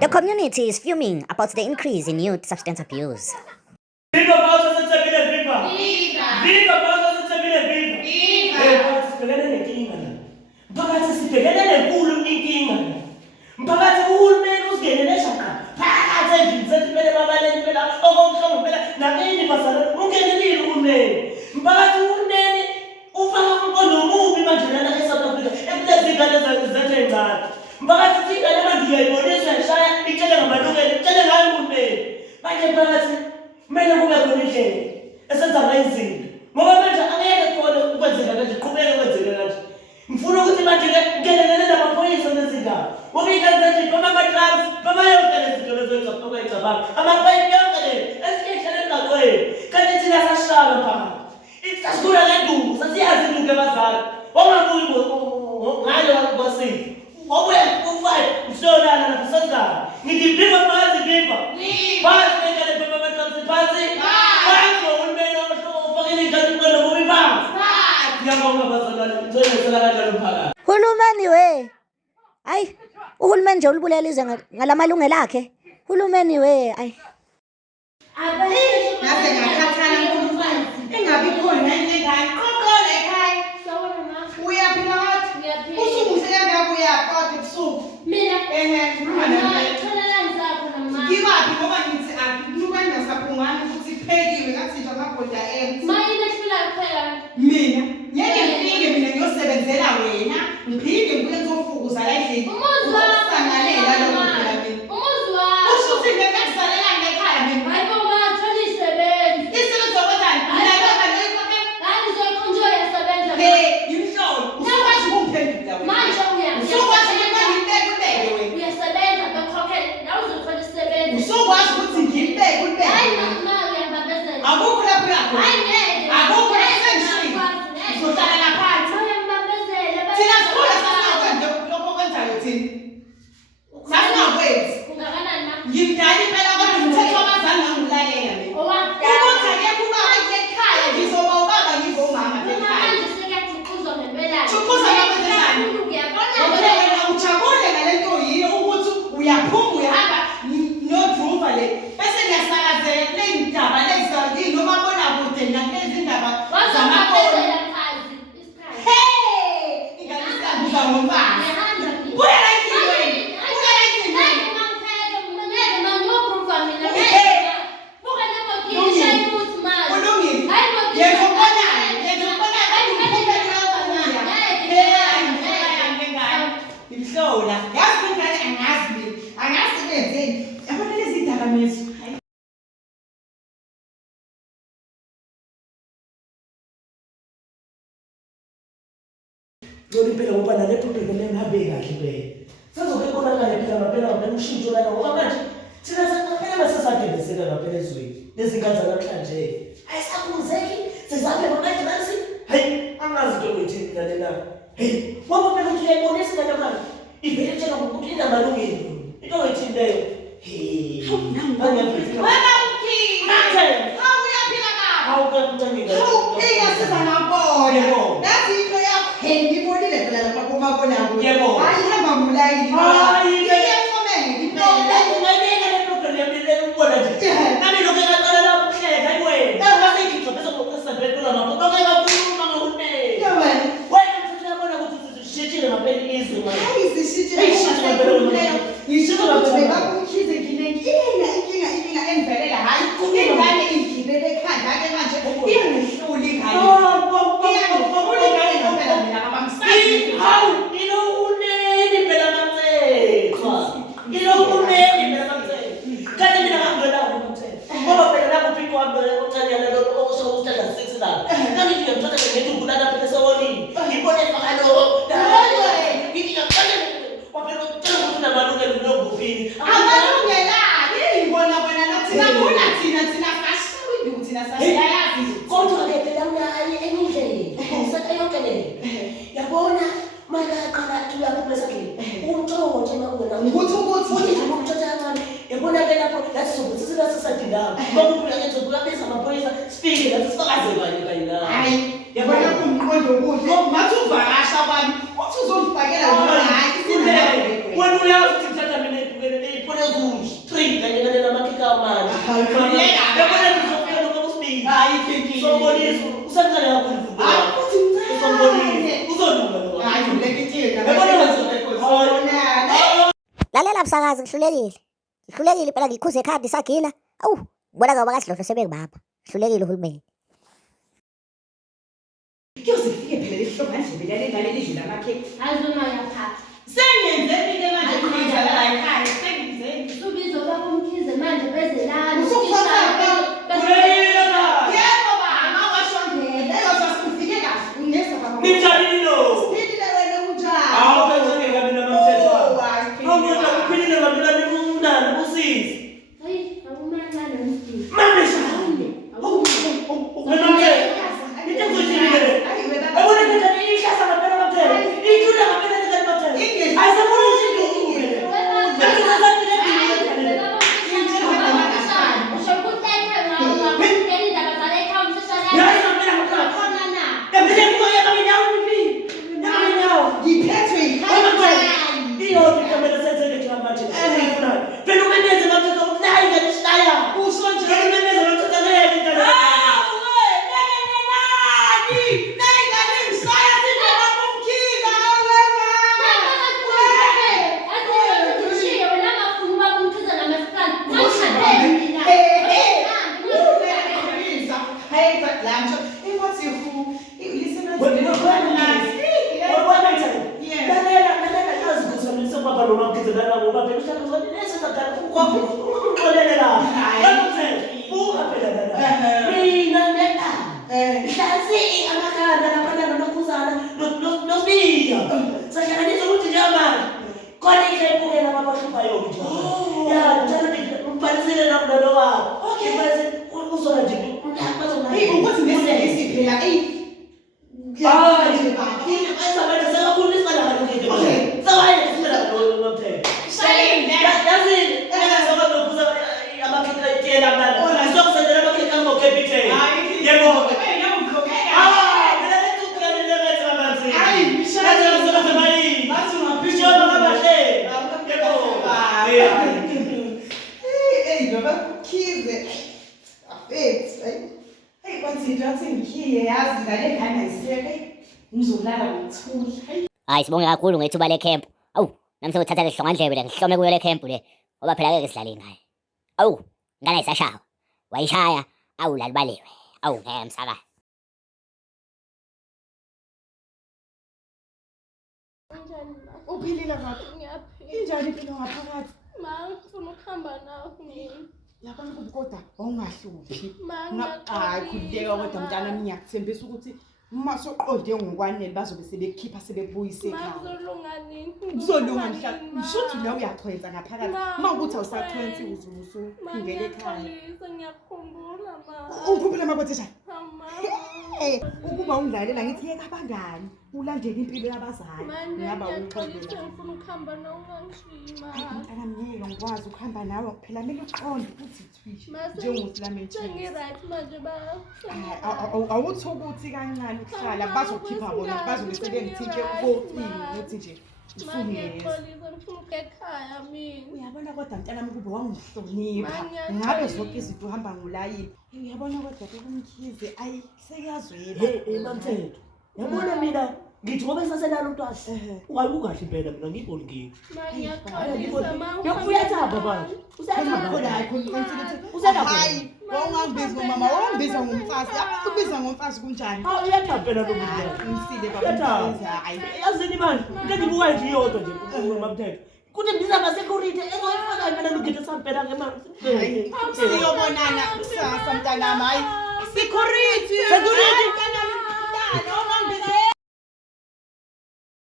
The community is fuming about the increase in youth substance abuse. Viva Paulo Sensabile, viva! Viva! Viva Paulo Sensabile, viva! Viva! Phakathi sibhekene nenkinga la. Phakathi sibhekene nenkulu inkinga la. Phakathi uhulumeni usigenele shaqa. Phakathi endlini zethu phela babaleni phela okomhlongo phela nakini bazalwane ungenelile uhulumeni. Phakathi uhulumeni ufaka umqondo omubi manje lana eSouth Africa ekulezi ngane zethu encane. Phakathi ingane manje uyayiboniswa eshaya itshele ngamalungelo itshele ngayo uhulumeni. Manje phakathi kumele kube khona indlela esenza ngayizinto ngoba manje angeke khona ukwenzeka kanje qhubeke kwenzeke kanje ngifuna ukuthi manje ngenelele namaphoyisa nezindaba ngoba ikanzethi noma ama-drugs noma yonke lezinto lezoyicabanga amapayipi yonke le esihlele emgaqweni kanti thina sashaba phakathi sasifuna ngenduku sasiyazi induku ebazali ongabuyi ngale kwasiphi wabuya ku-5 mhlolana lapho senzani ngithi viva phakathi viva phakathi ngekale phema amatransi phansi phakathi ngohulumeni ofakile ingane umqondo ngoba iphansi ngiyabonga bazalwane ngizolesela kanjalo mphakathi Hulumeni we. Ay, uhulumeni nje ulibulela izwe ngalamalungelo akhe. Hulumeni we, ay. Ngaze ngakhathala nkulunkulu engabi khona ingane qoqola ekhaya uyaphila wathi usuku selangaka uyaqoda ebusuku Mina khuluma nami tholelani zakho namama. ngibaphi ngoba ngithi akukhuluma nasaphungana ukuthi kuphekiwe ngathi nje amabhoda empty Mayini ehlula kuphela. mina ngeke ngifike mina ngiyosebenzela wena ngiphinde ngibuye ngizofukuza la endlini Umuzi wakho. ukusangalela lokho phela mina Umuzi wakho. usho ukuthi ngekusalela ngekhaya mina Hayi bo ungathola isebenzi. isebenzi zokwenzani mina baba noyikhokhela Hayi uzoyikhonjwa yasebenza. yimhlolo usukwazi ukumphendula wena Manje uyasebenza. usukwazi ukuthi ngibeke ubeke wena Uyasebenza bekhokhela. La uzothola isebenzi. usukwazi ukuthi ngibeke ubeke Hayi wena mama uyambambezela. akukho lapho yakho Hayi ngeke. akukho lapho sengishilo uzohlala phansi Uyambambezela. thina sikhula sasinakwenze lokho kwenzayo thina sasinakwenzi Ungakanani mama? ngimdala impela kodwa umthetho wabazali ngangulalela mina Owakudala. ukuthi akekho ubaba kule khaya ngizoba ubaba ngibe umama kule Mina khaya manje sekuyajuquzwa ngempelani. Juquzwa ngakwenzani? Uyabona ngoba wena ujabule ngale nto yiyo ukuthi uyaphuma uyahamba nodruva le bese ngiyasakazeka kule ndaba lezizalini noma bona kude nakulezi ndaba zamafoni wazobambezela mfazi isikhathi. hey ingane isikanguza ngomfazi buya la endlini wena buya la endlini wena kulungile yena ubonani yena ubonani kade umphumela lokubuya imhlola yazi ingane angazi mina angazi benzeni yabona lezi dakamizwa ngicela impela ngoba nale problem engabe kahle impela sezoke konakala impela ngampela ngampela ushintsho lana ngoba manje thina saphela masesagembeseka ngampela ezweni lezi ngane zanamhlanje ayisakhuzeki sizaphe bamajansi hayi angazi into ngoyithini lale na hey ngoba phela ukuthi uyayibonisa ingane manje ivele tshela ukuthi inamalungelo into ngoyithini leyo hey angiyaphethe wena uphila hawu uyaphila kahle hawu kanti hawu ingasiza ngabona Yebo. nazi into yakho hey ngibonile phela lapha kumabonakude Yebo. hayi hamba ngulayini Hayi, iyaqhubeka ngiphelele hayi zishitshile ngisho ukuthi bebakumkhize inkinga engivelela hayi ingane ingibele ekhanda ke manje ingihluli ingane iyangihlula ingane ngoba mina abamsazi amalungelani ngibona wena nokuthina khona thina fashiwe thina sayayazi Kodwa-ke phela unayo enye indlela usaka yonke le yabona makaqala uyaphuma esandleni umtshothe makubona ukuthi futhi nje umtshothe kancane yabona-ke lapho lathi sokuthi sisasidindayo makubuya ke zokuyabiza amaphoyisa sifike lathi sifakaze kanye nawe hayi yabona kumqondo okuhle ngathi uvakasha kwami uthi uzongifakela wona hayi Wena uyazi ukuthi mthatha mina iphuke ezu-3 kanye kanye namakhekhe amanje. Yabona ngizofika noma kusibili. Hayi Pinky. Sombonisa usancane kakhulu futhi. Hayi futhi Sombonisa uzolunga lo. Hayi ngilekithina. Lalela msakazi ngihlulekile phela ngikhuze ekhanda sagila. Awu bona ngoba kasidlohlo sebengibapha. Ngihlulekile uhulumeni. Kuyozifike phela lehlomandlebe lale lidlula amakhekhe. Azona yapha. Sengenzeni-ke manje Mkhize la ekhaya, sengenzeni. Subizo baba umkhize manje bezelani. Yebo baba, washo ngeke. Ufike kahle, unesa baba. Ninjani lo? Siphilile wena kunjani? Hawu kancane kabi namamthetho. Oh, hayi, Awubona uphilile kabi nami umntana usisi. Hayi, akumancane umsisi. Mama shane. Wena mke. Nitazojile. Awubona kanjani ihlasa ngempela mthetho. Ikhula ngempela mthetho. Ayisafuni ushindwe. Ngiphethwe Hayi sibonge kakhulu ngethuba le-camp. Awu nami sewuthatha lehlongandlebe le ngihlome kuyo le-camp le. Ngoba phela ngeke sidlale ngayo. Awu ngane isashaya. Wayishaya awu lalibaliwe. Awu ngeke msakazi. uphilile ngapha. Ngiyaphila. Injani impilo ngaphakathi? Ma, ngifuna ukuhamba nawe mina. Yabona ukuthi kodwa awungahluphi. Ma, Hayi khululeka kodwa mntanami ngiyakuthembisa ukuthi uma soqonde ngokwanele bazobe sebekhipha sebekubuyisa Ma, ekhaya. kuzolunga nini? Kuzolunga mhla ngishuthi la uyachwenza ngaphakathi. Uma ukuthi awusachwenzi uzuzu Ma, ungele ekhaya. ngiyaxolisa, ngiyakukhumbula ma. Ukhuphula amabothi njani? Mama. Ukuba ungidlalela ngithi yeka abangani ulandele impilo yabazali Manje ngaba ngiyaxolisa, uxolele. ngifuna ukuhamba nawe ungangishima. Hayi mntana mnyeke ngikwazi ukuhamba nawe phela kumele uqonde ukuthi thwishi Ma, njengokuthi lamente. sengi-right manje ba. Awuthi ukuthi kancane ukuhlala bazokhipha bona bazobe sebengithinke kocingo ukuthi nje Ma, usungeza. ngiyaxolisa, ngifuna ukuya ekhaya mina. Uyabona kodwa mntanami kube wangihlonipha Ma, ngabe ngiyaxolisa. zonke izinto uhamba ngolayini. Uyabona kodwa bekumkhize ayi sekuyazwela. Hey mamthetho. Yabona mina ngithi ngoba sasenalo umntwana. Ungalukahle impela mina ngiboni ngiki. Ma, ngiyaxolisa ma. Uyathamba manje. Hayi, wawungambizi ngomama, wawungibiza ngomfazi. Ukubiza ngomfazi kunjani? Hawu uyathamba phela lo muntu. Umsile baba. Hayi. Yazini manje into engibuka nje iyodwa nje mamthetho. Kuthi ngibiza ama-security ezoyifaka impela lugithe sampela Hayi, siyobonana kusasa mntanami. Hayi, security. Security. Mntanami, mntana, ungambiza